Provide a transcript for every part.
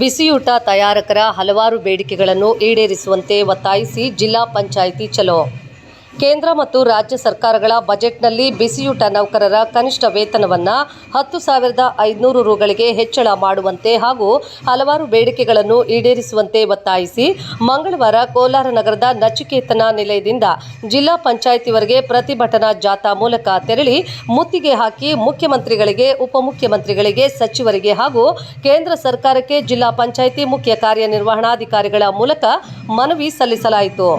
ಬಿಸಿಯೂಟ ತಯಾರಕರ ಹಲವಾರು ಬೇಡಿಕೆಗಳನ್ನು ಈಡೇರಿಸುವಂತೆ ಒತ್ತಾಯಿಸಿ ಜಿಲ್ಲಾ ಪಂಚಾಯಿತಿ ಚಲೋ. ಕೇಂದ್ರ ಮತ್ತು ರಾಜ್ಯ ಸರ್ಕಾರಗಳ ಬಜೆಟ್ನಲ್ಲಿ ಬಿಸಿಯೂಟ ನೌಕರರ ಕನಿಷ್ಠ ವೇತನವನ್ನು 10,500 ರುಗಳಿಗೆ ಹೆಚ್ಚಳ ಮಾಡುವಂತೆ ಹಾಗೂ ಹಲವಾರು ಬೇಡಿಕೆಗಳನ್ನು ಈಡೇರಿಸುವಂತೆ ಒತ್ತಾಯಿಸಿ ಮಂಗಳವಾರ ಕೋಲಾರ ನಗರದ ನಚಿಕೇತನ ನಿಲಯದಿಂದ ಜಿಲ್ಲಾ ಪಂಚಾಯಿತಿವರೆಗೆ ಪ್ರತಿಭಟನಾ ಜಾಥಾ ಮೂಲಕ ತೆರಳಿ ಮುತ್ತಿಗೆ ಹಾಕಿ ಮುಖ್ಯಮಂತ್ರಿಗಳಿಗೆ, ಉಪಮುಖ್ಯಮಂತ್ರಿಗಳಿಗೆ, ಸಚಿವರಿಗೆ ಹಾಗೂ ಕೇಂದ್ರ ಸರ್ಕಾರಕ್ಕೆ ಜಿಲ್ಲಾ ಪಂಚಾಯಿತಿ ಮುಖ್ಯ ಕಾರ್ಯನಿರ್ವಹಣಾಧಿಕಾರಿಗಳ ಮೂಲಕ ಮನವಿ ಸಲ್ಲಿಸಲಾಯಿತು.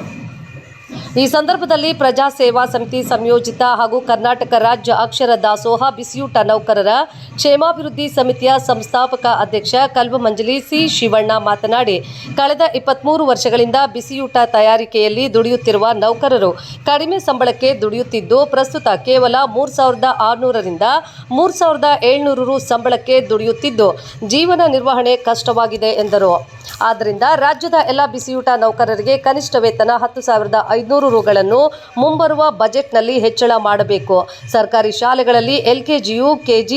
ಈ ಸಂದರ್ಭದಲ್ಲಿ ಪ್ರಜಾ ಸೇವಾ ಸಮಿತಿ ಸಂಯೋಜಿತ ಹಾಗೂ ಕರ್ನಾಟಕ ರಾಜ್ಯ ಅಕ್ಷರ ದಾಸೋಹ ಬಿಸಿಯೂಟ ನೌಕರರ ಕ್ಷೇಮಾಭಿವೃದ್ಧಿ ಸಮಿತಿಯ ಸಂಸ್ಥಾಪಕ ಅಧ್ಯಕ್ಷ ಕಲ್ವಮಂಜಲಿ ಸಿ. ಶಿವಣ್ಣ ಮಾತನಾಡಿ, ಕಳೆದ 23 ವರ್ಷಗಳಿಂದ ಬಿಸಿಯೂಟ ತಯಾರಿಕೆಯಲ್ಲಿ ದುಡಿಯುತ್ತಿರುವ ನೌಕರರು ಕಡಿಮೆ ಸಂಬಳಕ್ಕೆ ದುಡಿಯುತ್ತಿದ್ದು, ಪ್ರಸ್ತುತ ಕೇವಲ 3,600 ರಿಂದ 3,700 ರು ಸಂಬಳಕ್ಕೆ ದುಡಿಯುತ್ತಿದ್ದು, ಜೀವನ ನಿರ್ವಹಣೆ ಕಷ್ಟವಾಗಿದೆ ಎಂದರು. ಆದ್ದರಿಂದ ರಾಜ್ಯದ ಎಲ್ಲ ಬಿಸಿಯೂಟ ನೌಕರರಿಗೆ ಕನಿಷ್ಠ ವೇತನ 10,500 ರುಗಳನ್ನು ಮುಂಬರುವ ಬಜೆಟ್ನಲ್ಲಿ ಹೆಚ್ಚಳ ಮಾಡಬೇಕು. ಸರ್ಕಾರಿ ಶಾಲೆಗಳಲ್ಲಿ LKG, UKG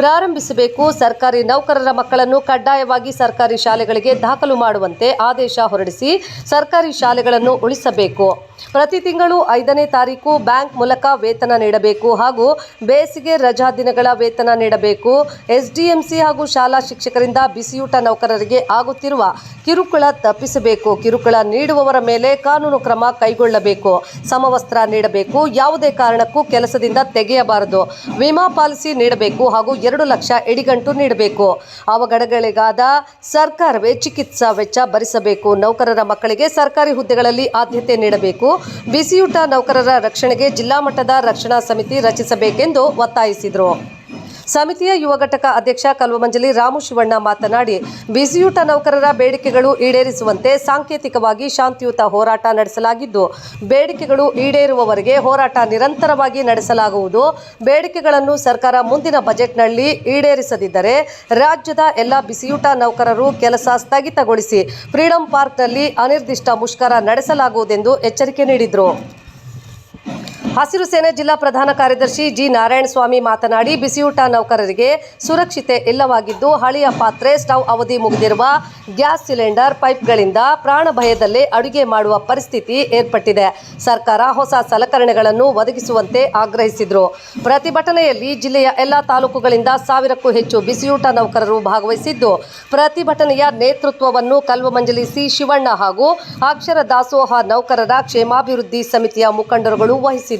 ಪ್ರಾರಂಭಿಸಬೇಕು. ಸರ್ಕಾರಿ ನೌಕರರ ಮಕ್ಕಳನ್ನು ಕಡ್ಡಾಯವಾಗಿ ಸರ್ಕಾರಿ ಶಾಲೆಗಳಿಗೆ ದಾಖಲು ಮಾಡುವಂತೆ ಆದೇಶ ಹೊರಡಿಸಿ ಸರ್ಕಾರಿ ಶಾಲೆಗಳನ್ನು ಉಳಿಸಬೇಕು. ಪ್ರತಿ ತಿಂಗಳು 5ನೇ ತಾರೀಕು ಬ್ಯಾಂಕ್ ಮೂಲಕ ವೇತನ ನೀಡಬೇಕು ಹಾಗೂ ಬೇಸಿಗೆ ರಜಾ ದಿನಗಳ ವೇತನ ನೀಡಬೇಕು. SDMC ಹಾಗೂ ಶಾಲಾ ಶಿಕ್ಷಕರಿಂದ ಬಿಸಿಯೂಟ ನೌಕರರಿಗೆ ಆಗುತ್ತಿರುವ ಕಿರುಕುಳ ತಪ್ಪಿಸಬೇಕು. ಕಿರುಕುಳ ನೀಡುವವರ ಮೇಲೆ ಕಾನೂನು ಕ್ರಮ ಕೈಗೊಳ್ಳಬೇಕು. ಸಮವಸ್ತ್ರ ನೀಡಬೇಕು. ಯಾವುದೇ ಕಾರಣಕ್ಕೂ ಕೆಲಸದಿಂದ ತೆಗೆಯಬಾರದು. ವಿಮಾ ಪಾಲಿಸಿ ನೀಡಬೇಕು ಹಾಗೂ 2 ಲಕ್ಷ ಎಡಿಗಂಟು ನೀಡಬೇಕು. ಅವಘಡಗಳಿಗಾದ ಸರ್ಕಾರವೇ ಚಿಕಿತ್ಸಾ ವೆಚ್ಚ ಭರಿಸಬೇಕು. ನೌಕರರ ಮಕ್ಕಳಿಗೆ ಸರ್ಕಾರಿ ಹುದ್ದೆಗಳಲ್ಲಿ ಆದ್ಯತೆ ನೀಡಬೇಕು. ಬಿಸಿಯೂಟ ನೌಕರರ ರಕ್ಷಣೆಗೆ ಜಿಲ್ಲಾ ಮಟ್ಟದ ರಕ್ಷಣಾ ಸಮಿತಿ ರಚಿಸಬೇಕೆಂದು ಒತ್ತಾಯಿಸಿದರು. ಸಮಿತಿಯ ಯುವ ಘಟಕ ಅಧ್ಯಕ್ಷ ಕಲ್ವಮಂಜಲಿ ರಾಮು ಶಿವಣ್ಣ ಮಾತನಾಡಿ, ಬಿಸಿಯೂಟ ನೌಕರರ ಬೇಡಿಕೆಗಳು ಈಡೇರಿಸುವಂತೆ ಸಾಂಕೇತಿಕವಾಗಿ ಶಾಂತಿಯುತ ಹೋರಾಟ ನಡೆಸಲಾಗಿದ್ದು, ಬೇಡಿಕೆಗಳು ಈಡೇರುವವರೆಗೆ ಹೋರಾಟ ನಿರಂತರವಾಗಿ ನಡೆಸಲಾಗುವುದು. ಬೇಡಿಕೆಗಳನ್ನು ಸರ್ಕಾರ ಮುಂದಿನ ಬಜೆಟ್ನಲ್ಲಿ ಈಡೇರಿಸದಿದ್ದರೆ ರಾಜ್ಯದ ಎಲ್ಲ ಬಿಸಿಯೂಟ ನೌಕರರು ಕೆಲಸ ಸ್ಥಗಿತಗೊಳಿಸಿ ಫ್ರೀಡಂ ಪಾರ್ಕ್ನಲ್ಲಿ ಅನಿರ್ದಿಷ್ಟ ಮುಷ್ಕರ ನಡೆಸಲಾಗುವುದೆಂದು ಎಚ್ಚರಿಕೆ ನೀಡಿದರು. ಹಸಿರು ಸೇನೆ ಜಿಲ್ಲಾ ಪ್ರಧಾನ ಕಾರ್ಯದರ್ಶಿ ಜಿ. ನಾರಾಯಣಸ್ವಾಮಿ ಮಾತನಾಡಿ, ಬಿಸಿಯೂಟ ನೌಕರರಿಗೆ ಸುರಕ್ಷತೆ ಇಲ್ಲವಾಗಿದ್ದು, ಹಳೆಯ ಪಾತ್ರೆ, ಸ್ಟವ್ ಅವಧಿ ಮುಗಿದಿರುವ ಗ್ಯಾಸ್ ಸಿಲಿಂಡರ್, ಪೈಪ್ಗಳಿಂದ ಪ್ರಾಣ ಭಯದಲ್ಲೇ ಅಡುಗೆ ಮಾಡುವ ಪರಿಸ್ಥಿತಿ ಏರ್ಪಟ್ಟಿದೆ. ಸರ್ಕಾರ ಹೊಸ ಸಲಕರಣೆಗಳನ್ನು ಒದಗಿಸುವಂತೆ ಆಗ್ರಹಿಸಿದರು. ಪ್ರತಿಭಟನೆಯಲ್ಲಿ ಜಿಲ್ಲೆಯ ಎಲ್ಲ ತಾಲೂಕುಗಳಿಂದ 1000ಕ್ಕೂ ಹೆಚ್ಚು ಬಿಸಿಯೂಟ ನೌಕರರು ಭಾಗವಹಿಸಿದ್ದು, ಪ್ರತಿಭಟನೆಯ ನೇತೃತ್ವವನ್ನು ಕಲ್ವಮಂಜಲಿ ಸಿ. ಶಿವಣ್ಣ ಹಾಗೂ ಅಕ್ಷರ ದಾಸೋಹ ನೌಕರರ ಕ್ಷೇಮಾಭಿವೃದ್ಧಿ ಸಮಿತಿಯ ಮುಖಂಡರುಗಳು ವಹಿಸಿದರು.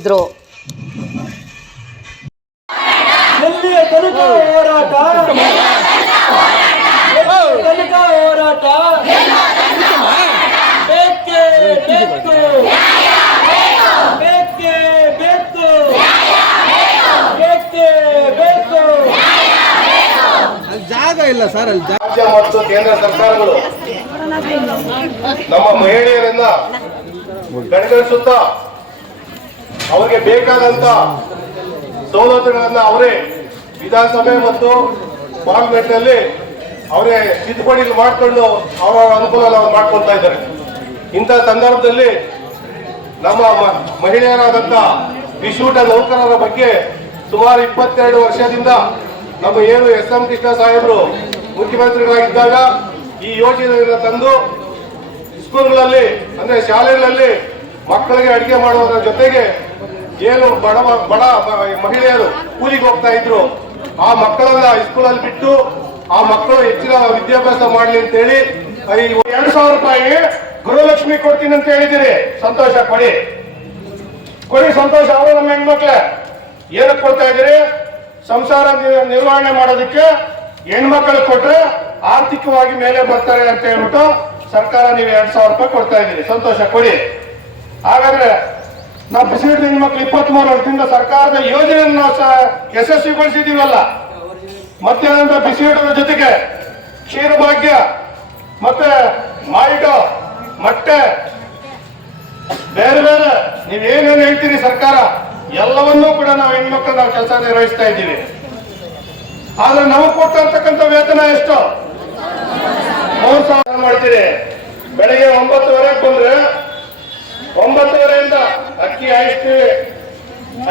ರಾಜ್ಯ ಮತ್ತು ಕೇಂದ್ರ ಸರ್ಕಾರಗಳು ನಮ್ಮ ಮಹಿಳೆಯರನ್ನ ಕಡೆಗಣಿಸುತ್ತಾ ಅವರಿಗೆ ಬೇಕಾದಂತ ಸವಲತ್ತುಗಳನ್ನ ಅವರೇ ವಿಧಾನಸಭೆ ಮತ್ತು ಪಾರ್ಲಿಮೆಂಟ್ ನಲ್ಲಿ ಅವರೇ ತಿದ್ದುಪಡಿ ಮಾಡಿಕೊಂಡು ಅವರ ಅನುಕೂಲ ಮಾಡ್ಕೊಳ್ತಾ ಇದ್ದಾರೆ. ಇಂಥ ಸಂದರ್ಭದಲ್ಲಿ ನಮ್ಮ ಮಹಿಳೆಯರಾದಂತ ಬಿಸಿಯೂಟ ನೌಕರರ ಬಗ್ಗೆ ಸುಮಾರು 22 ವರ್ಷದಿಂದ ನಮ್ಮ ಏನು SM ಕೃಷ್ಣ ಸಾಹೇಬರು ಮುಖ್ಯಮಂತ್ರಿಗಳಾಗಿದ್ದಾಗ ಈ ಯೋಜನೆಯನ್ನು ತಂದು ಸ್ಕೂಲ್ಗಳಲ್ಲಿ ಅಂದ್ರೆ ಶಾಲೆಗಳಲ್ಲಿ ಮಕ್ಕಳಿಗೆ ಅಡಿಗೆ ಮಾಡುವುದರ ಜೊತೆಗೆ ಏನು ಬಡ ಮಹಿಳೆಯರು ಕೂಲಿಗೆ ಹೋಗ್ತಾ ಇದ್ರು, ಆ ಮಕ್ಕಳನ್ನ ಸ್ಕೂಲಲ್ಲಿ ಬಿಟ್ಟು ಆ ಮಕ್ಕಳು ಹೆಚ್ಚಿನ ವಿದ್ಯಾಭ್ಯಾಸ ಮಾಡ್ಲಿ ಅಂತ ಹೇಳಿ 2,000 ರೂಪಾಯಿ ಗೃಹಲಕ್ಷ್ಮಿ ಕೊಡ್ತೀನಿ ಅಂತ ಹೇಳಿದಿರಿ. ಸಂತೋಷ, ಕೊಡಿ ಸಂತೋಷ. ಅವರು ನಮ್ಮ ಹೆಣ್ಮಕ್ಳೆ ಏನಕ್ಕೆ ಕೊಡ್ತಾ ಇದ್ದೀರಿ? ಸಂಸಾರ ನಿರ್ವಹಣೆ ಮಾಡೋದಕ್ಕೆ ಹೆಣ್ಮಕ್ಳು ಕೊಟ್ರೆ ಆರ್ಥಿಕವಾಗಿ ಮೇಲೆ ಬರ್ತಾರೆ ಅಂತ ಹೇಳ್ಬಿಟ್ಟು ಸರ್ಕಾರ ನೀವು 2,000 ರೂಪಾಯಿ ಕೊಡ್ತಾ ಇದ್ದೀರಿ. ಸಂತೋಷ, ಕೊಡಿ. ಹಾಗಾದ್ರೆ ನಾವು ಬಿಸಿಯೂಟ ಹೆಣ್ಮಕ್ಳು 23 ವರ್ಷದಿಂದ ಸರ್ಕಾರದ ಯೋಜನೆಯನ್ನು ನಾವು ಯಶಸ್ವಿಗೊಳಿಸಿದೀವಲ್ಲ. ಮಧ್ಯಾಹ್ನದ ಬಿಸಿಯೂಟದ ಜೊತೆಗೆ ಕ್ಷೀರ ಭಾಗ್ಯ ಮತ್ತೆ ಮಾಯಿಟೋ, ಮೊಟ್ಟೆ, ಬೇರೆ ಬೇರೆ ನೀವೇನೇನು ಹೇಳ್ತೀರಿ ಸರ್ಕಾರ ಎಲ್ಲವನ್ನೂ ಕೂಡ ನಾವು ಹೆಣ್ಮಕ್ಳು ನಾವು ಕೆಲಸ ನಿರ್ವಹಿಸ್ತಾ ಇದ್ದೀವಿ. ಆದ್ರೆ ನಾವು ಕೊಟ್ಟಿರ್ತಕ್ಕಂಥ ವೇತನ ಎಷ್ಟು? 3,000 ಮಾಡ್ತೀರಿ. ಬೆಳಗ್ಗೆ 9:30 ಬಂದ್ರೆ 9:30 ಅಕ್ಕಿ ಹಾಯಿಸ್ತೀವಿ,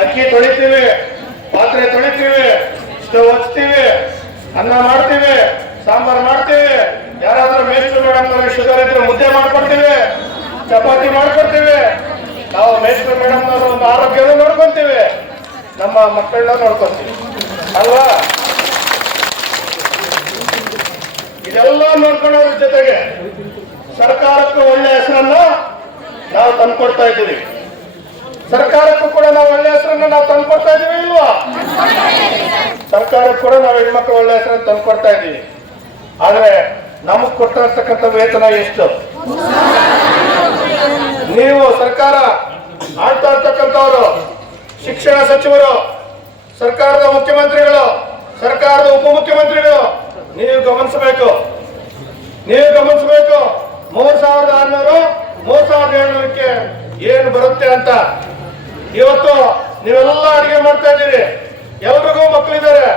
ಅಕ್ಕಿ ತೊಳಿತೀವಿ, ಪಾತ್ರೆ ತೊಳಿತೀವಿ, ಸ್ಟವ್ ಹಚ್ತೀವಿ, ಅನ್ನ ಮಾಡ್ತೀವಿ, ಸಾಂಬಾರ್ ಮಾಡ್ತೀವಿ, ಮುದ್ದೆ ಮಾಡ್ಕೊಡ್ತೀವಿ, ಚಪಾತಿ ಮಾಡ್ಕೊಡ್ತೀವಿ, ನಾವು ಮೇಸ್ಟ್ರು ಮೇಡಮ್ ಒಂದು ಆರೋಗ್ಯನೂ ನೋಡ್ಕೊಂತೀವಿ, ನಮ್ಮ ಮಕ್ಕಳನ್ನ ನೋಡ್ಕೊಂತೀವಿ ಅಲ್ವಾ? ಇದೆಲ್ಲ ನೋಡ್ಕೊಳ್ಳೋದ್ರ ಜೊತೆಗೆ ಸರ್ಕಾರಕ್ಕೂ ಒಳ್ಳೆ ಹೆಸರನ್ನ ನಾವು ತಂದ್ಕೊಡ್ತಾ ಇದ್ದೀವಿ. ಸರ್ಕಾರಕ್ಕೂ ಕೂಡ ನಾವು ಒಳ್ಳೆ ಹೆಸರನ್ನ ನಾವು ತಂದ್ಕೊಡ್ತಾ ಇದೀವಿ ಇಲ್ವಾ? ಸರ್ಕಾರಕ್ಕೂ ಕೂಡ ನಾವು ಹೆಣ್ಮಕ್ಳು ಒಳ್ಳೆ ಹೆಸರನ್ನು ತಂದ್ಕೊಡ್ತಾ ಇದ್ದೀವಿ. ಆದ್ರೆ ನಮಗ್ ಕೊಡ್ತಾ ಇರ್ತಕ್ಕಂಥ ವೇತನ ಎಷ್ಟು? ನೀವು ಸರ್ಕಾರ ಆಡ್ತಾ ಇರ್ತಕ್ಕಂಥವ್ರು, ಶಿಕ್ಷಣ ಸಚಿವರು, ಸರ್ಕಾರದ ಮುಖ್ಯಮಂತ್ರಿಗಳು, ಸರ್ಕಾರದ ಉಪಮುಖ್ಯಮಂತ್ರಿಗಳು, ನೀವು ಗಮನಿಸಬೇಕು. 3,600 3,700ಕ್ಕೆ ಏನು ಬರುತ್ತೆ ಅಂತ. ಇವತ್ತು ನೀವೆಲ್ಲ ಅಡಿಗೆ ಮಾಡ್ತಾ ಇದ್ದೀರಿ, ಎಲ್ರಿಗೂ ಮಕ್ಕಳಿದ್ದಾರೆ.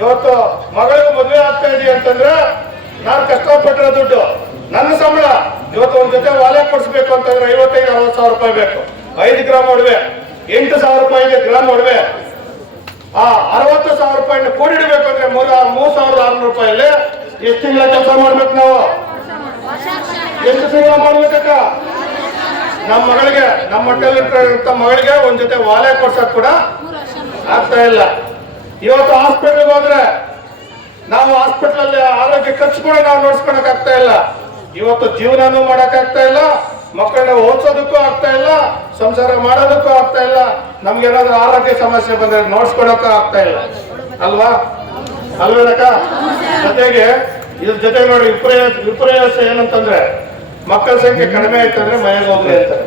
ಇವತ್ತು ಮಗಳಿಗೂ ಮದುವೆ ಆಗ್ತಾ ಇದೀವಿ ಅಂತಂದ್ರೆ ನಾನು ಕಷ್ಟಪಟ್ಟಿರೋ ದುಡ್ಡು, ನನ್ನ ಸಂಬಳ ಇವತ್ತು ಒಂದ್ ಜೊತೆ ವಾಲೆ ಕೊಡಿಸ್ಬೇಕು ಅಂತಂದ್ರೆ 55,000-60,000 ರೂಪಾಯಿ ಬೇಕು. 5 ಗ್ರಾಮ್ ಒಡವೆ 8,000 ರೂಪಾಯಿಗೆ ಗ್ರಾಮ್ ಒಡವೆ. ಆ 60,000 ರೂಪಾಯಿನ ಕೂಡಿಡ್ಬೇಕು ಅಂದ್ರೆ 3,600 ರೂಪಾಯಲ್ಲಿ ಎಷ್ಟು ತಿಂಗಳ ಕೆಲಸ ಮಾಡ್ಬೇಕು ನಾವು? ಎಷ್ಟು ತಿಂಗಳ ಮಾಡ್ಬೇಕಕ್ಕ? ನಮ್ಮ ಮಗಳಿಗೆ, ನಮ್ಮ ಮಟ್ಟಲ್ಲಿರ್ತಕ್ಕಂಥ ಮಗಳಿಗೆ ಒಂದ್ ಜೊತೆ ವಾಲೆ ಕೊಡ್ಸಕ್ ಕೂಡ ಆಗ್ತಾ ಇಲ್ಲ. ಇವತ್ತು ಹಾಸ್ಪಿಟಲ್ಗೆ ಹೋದ್ರೆ ನಾವು ಹಾಸ್ಪಿಟಲ್ ಅಲ್ಲಿ ಆರೋಗ್ಯ ಖರ್ಚು ಕೂಡ ನಾವು ನೋಡ್ಸ್ಕೊಳಕ್ ಆಗ್ತಾ ಇಲ್ಲ. ಇವತ್ತು ಜೀವನನೂ ಮಾಡಕ್ ಆಗ್ತಾ ಇಲ್ಲ, ಮಕ್ಕಳನ್ನ ಓದಿಸೋದಕ್ಕೂ ಆಗ್ತಾ ಇಲ್ಲ, ಸಂಸಾರ ಮಾಡೋದಕ್ಕೂ ಆಗ್ತಾ ಇಲ್ಲ. ನಮ್ಗೆ ಏನಾದ್ರೂ ಆರೋಗ್ಯ ಸಮಸ್ಯೆ ಬಂದ್ರೆ ನೋಡ್ಸ್ಕೊಳಕ್ಕೂ ಆಗ್ತಾ ಇಲ್ಲ ಅಲ್ವಾ? ಅಲ್ವೇನಕ್ಕ? ಜೊತೆಗೆ ಇದ್ರ ಜೊತೆ ನೋಡಿ ವಿಪರ್ಯಾಸ ಏನಂತಂದ್ರೆ ಮಕ್ಕಳ ಸಂಖ್ಯೆ ಕಡಿಮೆ ಆಯ್ತಂದ್ರೆ ಮನೆಗೆ ಹೋಗ್ಲಿ ಅಂತಾರೆ.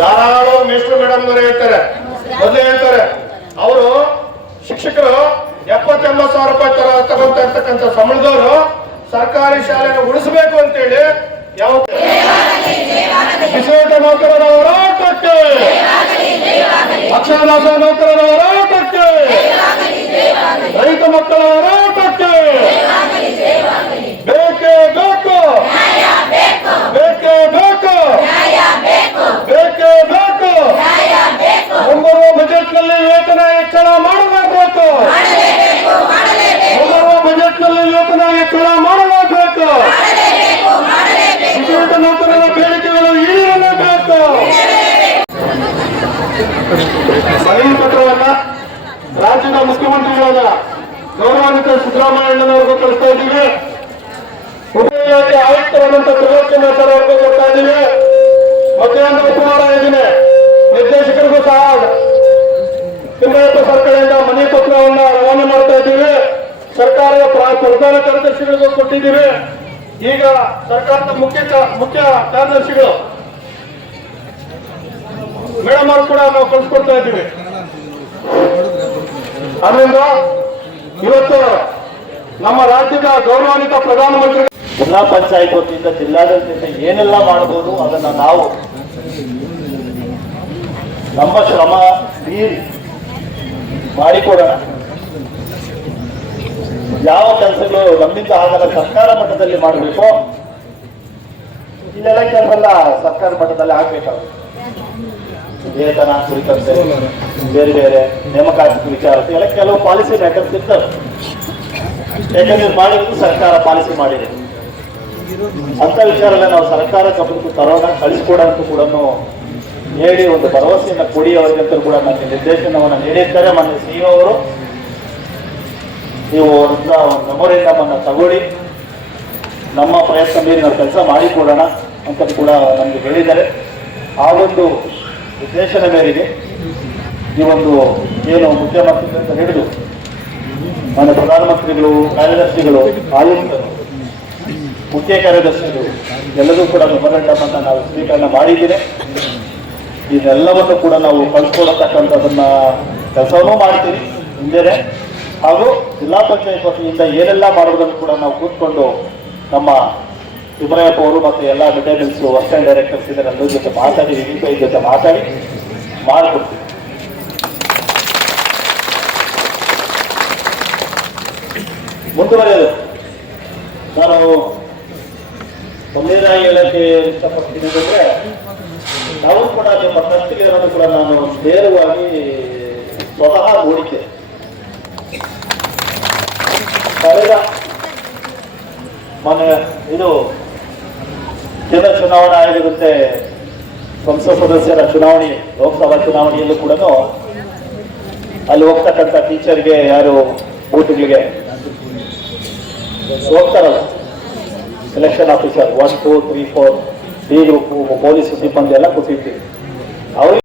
ಧಾರಾಳ ಮೇಸ್ಟ್ರು ಮೇಡಮ್ ಅವರೇ ಹೇಳ್ತಾರೆ, ಮೊದಲೇ ಹೇಳ್ತಾರೆ, ಅವರು ಶಿಕ್ಷಕರು 70-80,000 ರೂಪಾಯಿ ತಗೊಂತ ಇರ್ತಕ್ಕಂಥ ಸಂಬಳದವರು ಸರ್ಕಾರಿ ಶಾಲೆನ ಉಳಿಸಬೇಕು ಅಂತೇಳಿ ಯಾವ ಬಿಸಿಯೂಟ ನೌಕರರ ಹೋರಾಟಕ್ಕೆ, ಅಕ್ಷರದಾಸ ನೌಕರರ ಹೋರಾಟಕ್ಕೆ, ರೈತ ಮಕ್ಕಳ ಹೋರಾಟಕ್ಕೆ ಬೇಕೇ ಬೇಕು, ಬೇಕೇ ಬೇಕು, ಬೇಕೇ ಬೇಕು. ಮುಂಬರುವ ಬಜೆಟ್ ನಲ್ಲಿ ವೇತನ ಹೆಚ್ಚಳ ಮಾಡಬೇಕು, ಮುಂಬರುವ ಬಜೆಟ್ ನಲ್ಲಿ ವೇತನ ಹೆಚ್ಚಳ ಮಾಡಲೇಬೇಕು. ಬಿಸಿಯೂಟ ನೌಕರರ ಬೇಡಿಕೆಗಳು ಈಡೇರಲೇಬೇಕು. ಮನವಿ ಪತ್ರವನ್ನ ರಾಜ್ಯದ ಮುಖ್ಯಮಂತ್ರಿಗಳಾದ ಗೌರವಾನ್ವಿತ ಸಿದ್ದರಾಮಯ್ಯನವರಿಗೂ ಕಳಿಸ್ತಾ ಇದ್ದೀವಿ. ಉಪಯೋಗಿ ಆಯುಕ್ತರಾದಂತಹ ತ್ರಿಲೋಚನ ಸರ್ ಅವ್ರಿಗೂ ಕೊಡ್ತಾ ಇದ್ದೀವಿ. ಮಧ್ಯಾಹ್ನ ಉಪಹಾರ ಯೋಜನೆ ನಿರ್ದೇಶಕರಿಗೂ ಸಹ ತಿಮ್ಮಯ್ಯಪ್ಪ ಸರ್ಕಾರದಿಂದ ಮನವಿ ಪತ್ರವನ್ನ ರವಾನೆ ಮಾಡ್ತಾ ಇದ್ದೀವಿ. ಸರ್ಕಾರದ ಪ್ರಧಾನ ಕಾರ್ಯದರ್ಶಿಗಳಿಗೂ ಕೊಟ್ಟಿದ್ದೀವಿ. ಈಗ ಸರ್ಕಾರದ ಮುಖ್ಯ ಕಾರ್ಯದರ್ಶಿಗಳು ಮೇಡಮ್ ಅವ್ರು ಕೂಡ ನಾವು ಕಳಿಸ್ಕೊಡ್ತಾ ಇದ್ದೀವಿ. ಅದರಿಂದ ಇವತ್ತು ನಮ್ಮ ರಾಜ್ಯದ ಗೌರವಾನ್ವಿತ ಪ್ರಧಾನಮಂತ್ರಿ ಜಿಲ್ಲಾ ಪಂಚಾಯತ್ ವತಿಯಿಂದ ಜಿಲ್ಲಾಡಳಿತದಿಂದ ಏನೆಲ್ಲ ಮಾಡಬಹುದು ಅದನ್ನ ನಾವು ನಮ್ಮ ಶ್ರಮ ಮೀರಿ ಮಾಡಿಕೊಡೋಣ. ಯಾವ ಕೆಲಸಗಳು ನಮ್ಮಿಂದ ಆಗಲ್ಲ ಸರ್ಕಾರ ಮಟ್ಟದಲ್ಲಿ ಮಾಡಬೇಕು, ಇಲ್ಲೆಲ್ಲ ಕೆಲಸ ಸರ್ಕಾರ ಮಟ್ಟದಲ್ಲಿ ಆಗ್ಬೇಕಾಗುತ್ತೆ. ವೇತನ ಕುರಿತಂತೆ ಬೇರೆ ಬೇರೆ ನೇಮಕಾತಿ ವಿಚಾರತೆ ಎಲ್ಲ ಕೆಲವು ಪಾಲಿಸಿ ಮೇಕರ್ಸ್ ಇರ್ತವೆ. ಯಾಕಂದ್ರೆ ಮಾಡಿರೋದು ಸರ್ಕಾರ ಪಾಲಿಸಿ ಮಾಡಿದೆ ಅಂತ ವಿಚಾರ ಎಲ್ಲ ನಾವು ಸರ್ಕಾರ ಗಮನಕ್ಕೆ ತರೋಣ, ಕಳಿಸ್ಕೊಡೋಂತ ಕೂಡ ಹೇಳಿ ಒಂದು ಭರವಸೆಯನ್ನು ಕೊಡಿ ಅವರಿಗಂತ ಕೂಡ ನನಗೆ ನಿರ್ದೇಶನವನ್ನು ನೀಡಿದ್ದಾರೆ. ಮಾನ್ಯ ಸಿಇಒ ಅವರು ನೀವು ಒಂದು ಮೆಮೊರಿಯಿಂದ ನಮ್ಮನ್ನು ತಗೊಳ್ಳಿ, ನಮ್ಮ ಪ್ರಯತ್ನ ಮೀರಿ ನಾವು ಕೆಲಸ ಮಾಡಿಕೊಡೋಣ ಅಂತ ಕೂಡ ನಮಗೆ ಹೇಳಿದ್ದಾರೆ. ಆ ಒಂದು ನಿರ್ದೇಶನ ಮೇರೆಗೆ ಈ ಒಂದು ಏನು ಮುಖ್ಯಮಂತ್ರಿ ಅಂತ ಹಿಡಿದು ನನ್ನ ಪ್ರಧಾನಮಂತ್ರಿಗಳು, ಕಾರ್ಯದರ್ಶಿಗಳು, ಆಯುಕ್ತರು, ಮುಖ್ಯ ಕಾರ್ಯದರ್ಶಿಗಳು ಎಲ್ಲರೂ ಕೂಡ ಮೆಮೊರಂಡಮ್ ಅನ್ನ ನಾವು ಸ್ವೀಕರಣೆ ಮಾಡಿದ್ದೀವಿ. ಇದೆಲ್ಲವನ್ನು ಕೂಡ ನಾವು ಕಳ್ಸಿಕೊಡತಕ್ಕಂಥದನ್ನ ಕೆಲಸವನ್ನೂ ಮಾಡ್ತೀವಿ ಹಿಂದೆ. ಹಾಗೂ ಜಿಲ್ಲಾ ಪಂಚಾಯತ್ ವತಿಯಿಂದ ಏನೆಲ್ಲ ಮಾಡುವುದನ್ನು ಕೂಡ ನಾವು ಕೂತ್ಕೊಂಡು ನಮ್ಮ ತಿಮ್ಮಯ್ಯಪ್ಪ ಅವರು ಮತ್ತು ಎಲ್ಲ mid day meals assistant directors ಇದ್ದಾರೆ ಎಲ್ಲರ ಜೊತೆ ಮಾತಾಡಿ, ವಿವಿಪೈ ಜೊತೆ ಮಾತಾಡಿ ಮಾಡಿಕೊಡ್ತೀವಿ. ಮುಂದುವರೆಯೋದು ನಾನು ಒಂದೇದಾಗಿ ಹೇಳಕ್ಕೆ ಇಷ್ಟಪಡ್ತೀನಿ ಅಂದರೆ, ನಾವು ಕೂಡ ನಿಮ್ಮ ಕಷ್ಟಗಳನ್ನು ಕೂಡ ನಾನು ನೇರವಾಗಿ ಸ್ವತಃ ನೋಡಿದ್ದೆ. ಕಳೆದ ಮೊನ್ನೆ ಇದು ಕೇಂದ್ರ ಚುನಾವಣಾ ಆಯೋಗದಂತೆ ಸಂಸತ್ ಸದಸ್ಯರ ಚುನಾವಣೆ, ಲೋಕಸಭಾ ಚುನಾವಣೆಯಲ್ಲೂ ಕೂಡ ಅಲ್ಲಿ ಹೋಗ್ತಕ್ಕಂಥ ಟೀಚರ್ಗೆ ಯಾರು ಬೂತ್ಗಳಿಗೆ ಹೋಗ್ತಾರಲ್ಲ, election officer 1, 2, 3, 4 D group police ಸಿಬ್ಬಂದಿ ಎಲ್ಲ ಕೂತಿರ್ತೀವಿ. ಅವ್ರಿಗೆ